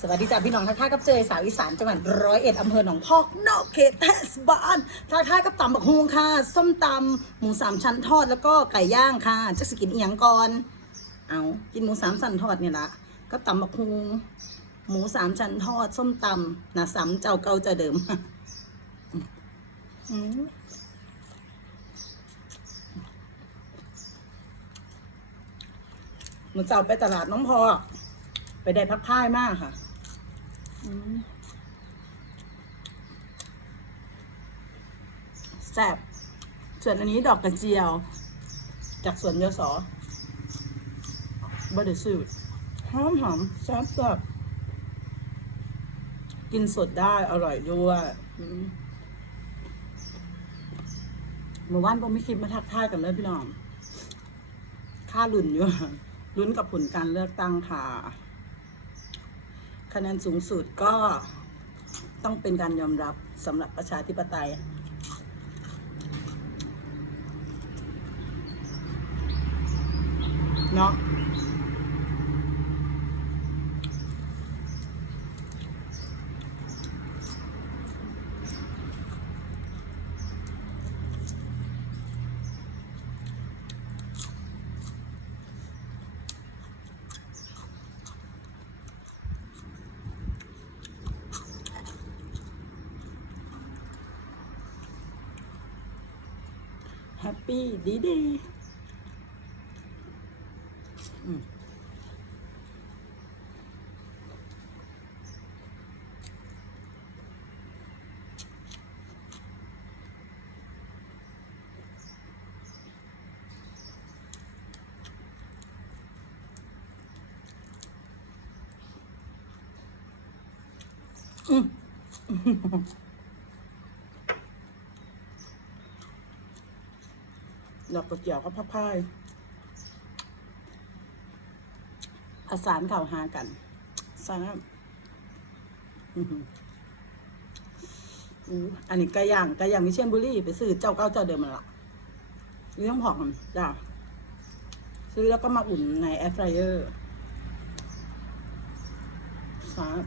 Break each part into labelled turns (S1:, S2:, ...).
S1: สวัสดีจ้าพี่น้องทักทายกับเจยสาวอีสานจังหวัดร้อยเอ็ดอำเภอหนองพอกนอกเขตเทศบาลทักทายกับตำบักฮวงค่ะ ส้มตำหมูสามชั้นทอดแล้วก็ไก่ย่างค่ะจะสกินเอียงก่อน เอากินหมูสามชั้นทอดเนี่ยละก็ตำบักฮวงหมูสามชั้นทอด ส้มตำนะซ้ำเจ้าเก่าจ้าเดิมหนูจะเอาไปตลาดน้องพอ ไปได้พักพ่ายมากค่ะ แซ่บส่วนอันนี้ดอกกระเจียว จากสวนยศบไดสูตหอมหอมแซ่บแซ่บกินสดได้อร่อยด้วยอืมเมื่อวานผมไม่คิดมาทักทายกันเลยพี่น้อง ค่าลุ่นอยู่ลุ้นกับผลการเลือกตั้งค่ะ คะแนนสูงสุดก็ต้องเป็นการยอมรับสำหรับประชาธิปไตย เนาะ แฮปปี้ดีดีอื มอืมดอกกระเจียวก็พับพายผสานเข่าหากันสางอื้อหืออู้อันนี้ไก่ย่างไก่ย่างมิเชียนบุรีไปซื้อเจ้าเก้าเจ้าเดิมมาละนี่ต้องหอมจ้าซื้อแล้วก็มาอุ่นในแอร์ฟรายเออร์ครับ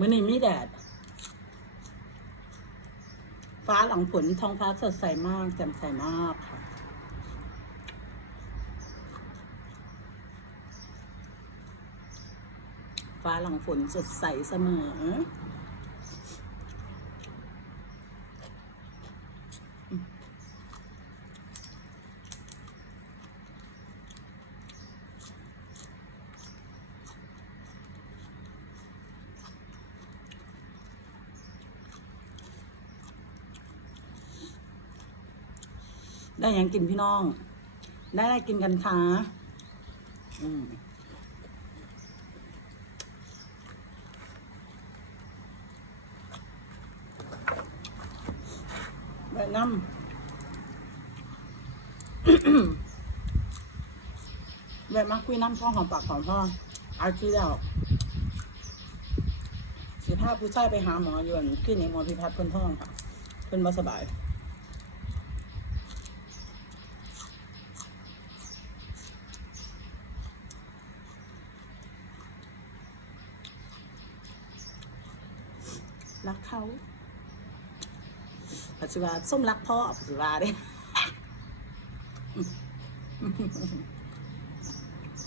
S1: มื่อนี้มีแดด ฟ้าหลังฝนท้องฟ้าสดใสมากแจ่มใสมากค่ะฟ้าหลังฝนสดใสเสมอ ได้ยังกินพี่น้อง ได้อะไรกินกันคะอืมแบบน้ำแบบมาคุยน้ำพ่อหอมปากหอมพ่ออาทิตย์แล้วสิพาพผู้ชายไปหาหมออยู่อันคลินิกหมอพิพัฒน์เพิ่นท้องค่ะ เพิ่นบ่สบาย รักเขาปัจจุบันส้มรักพ่อปัจจุบันเลย